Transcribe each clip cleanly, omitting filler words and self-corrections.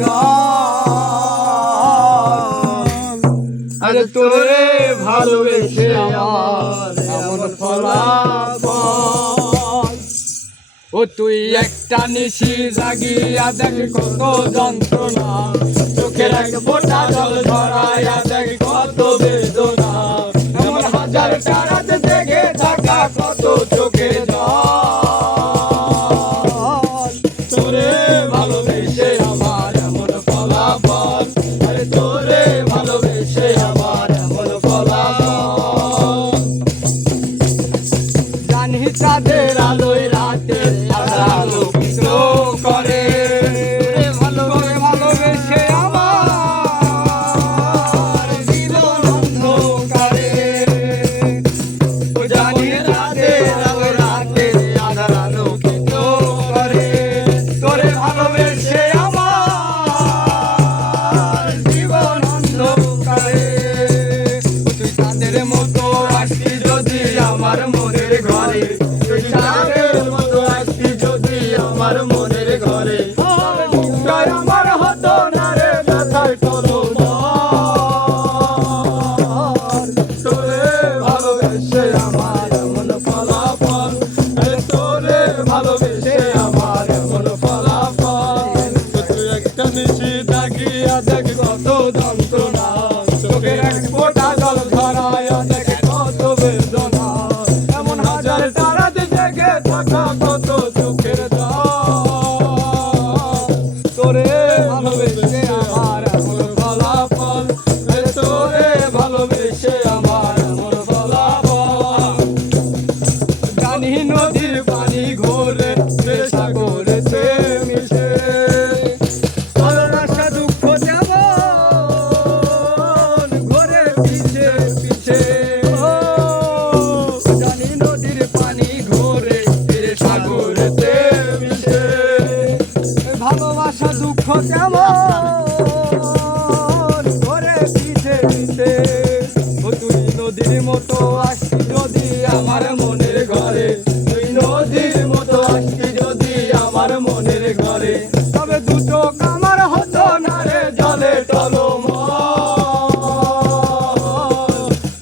জল। আরে তোরে ভালোবেসে আমার এমন ফলাফল। ও তুই একটা নিশি জাগিয়া দেখ কত যন্ত্রণা, চোখের এক ফোঁটা জল ঝরাইয়া দেখ কত বেদনা, এমন হাজার তারাতে জেগে থাকা কত চোখের জল। তোরে ভালোবেসে আমার এমন ফলাফল, আরে তোরে ভালোবেসে আমার এমন ফলাফল। জানি চাঁদের আলোয় রাতে আলোকিত করে, ভালোবেসে আমার জীবন অন্ধকারে। জানি চাঁদের আলোয় রাতে আধার আলোকিত করে, তোরে ভালোবেসে আমার জীবন অন্ধকারে। তুই চাঁদের মতো আসবি যদি আমার মনের ঘরে, তুই চাঁদের মতো আসবি যদি আমার মনের ঘরে, আমার হতো না রে ব্যথায় টলমল। তোরে ভালোবেসে আমার এমন ফলাফল, তোরে ভালোবেসে আমার এমন ফলাফল। তুই একটা নিশি জাগিয়া দেখ কত যন্ত্রণা, চোখের এক ফোঁটা জল ঝরাইয়া দেখ কত বেদনা, এমন হাজার তারাতে জেগে থাকা কত চোখের জল। তোরে ভালোবেসে আমার এমন ফলাফল, তোরে ভালোবেসে আমার এমন ফলাফল। জানি নদীর পানি ঘোরে সাগরেতে মিশে, ভালোবাসা দুঃখ যেমন ঘোরে পিছে পিছে। জানি নদীর পানি ঘোরে সাগরেতে মিশে, ভালোবাসা দুঃখ যেমন ঘোরে পিছে পিছে। ও তুই নদীর মতো আসবি যদি আমার মনের ঘরে, তুই নদীর মতো আসবি যদি আমার মনের ঘরে, তবে দুটো কামার হতো না রে জলে টলমল।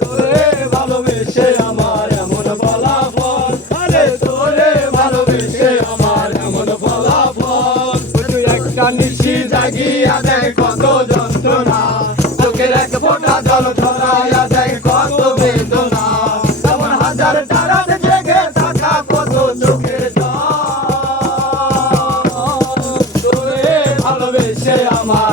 তোরে ভালোবেসে আমার এমন ফলাফল, আরে তোরে ভালোবেসে আমার এমন ফলাফল। তুই একটা নিশি জাগিয়া দেখ কত যন্ত্রণা, চোখের এক ফোঁটা জল ঝরাইয়া দেখ কত বেদনা, এমন হাজার তারাতে জেগে থাকা কত চোখের জল। তোরে ভালোবেসে আমার